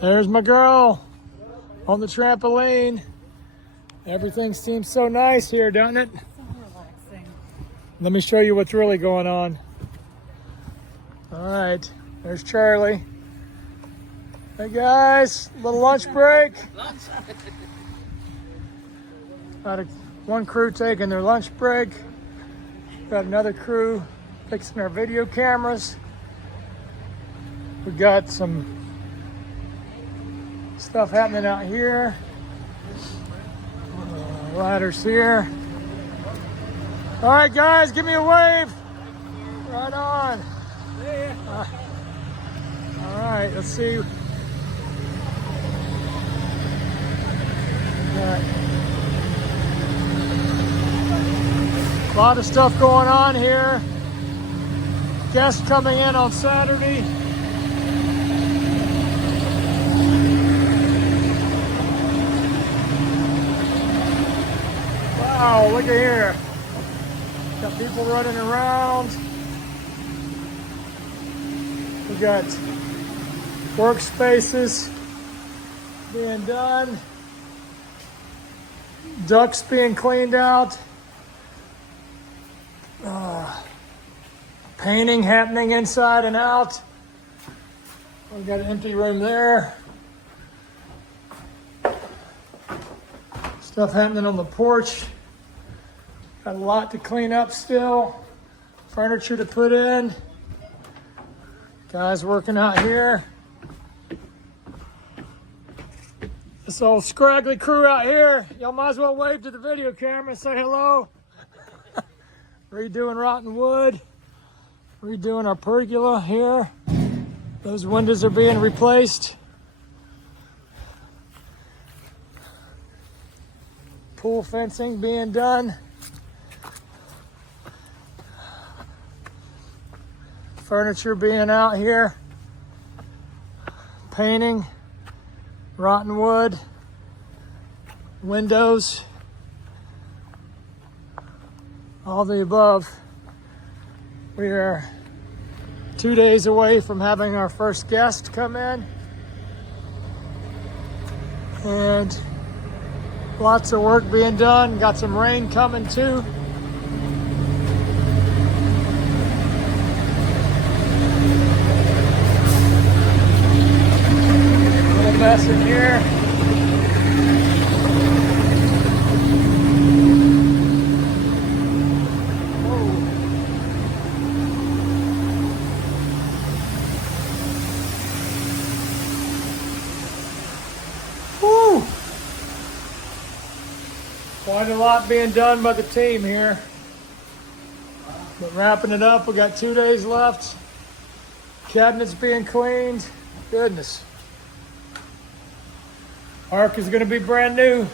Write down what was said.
There's my girl on the trampoline. Everything seems so nice here, doesn't it? So relaxing. Let me show you what's really going on. All right, there's Charlie. Hey guys, little lunch break. Got one crew taking their lunch break. Got another crew fixing our video cameras. We got some stuff happening out here. Ladders here. All right, guys, give me a wave. Right on. All right, let's see. Got a lot of stuff going on here. Guests coming in on Saturday. Wow, look at here. Got people running around. We got workspaces being done. Ducts being cleaned out. Painting happening inside and out. We've got an empty room there. Stuff happening on the porch. Got a lot to clean up still. Furniture to put in. Guys working out here. This old scraggly crew out here. Y'all might as well wave to the video camera and say hello. Redoing rotten wood. Redoing our pergola here. Those windows are being replaced. Pool fencing being done. Furniture being out here. Painting. Rotten wood. Windows. All the above. We are 2 days away from having our first guest come in. And lots of work being done. Got some rain coming too. Little mess in here. Woo! Quite a lot being done by the team here. But wrapping it up, we got 2 days left. Cabinets being cleaned. Goodness. Ark is going to be brand new.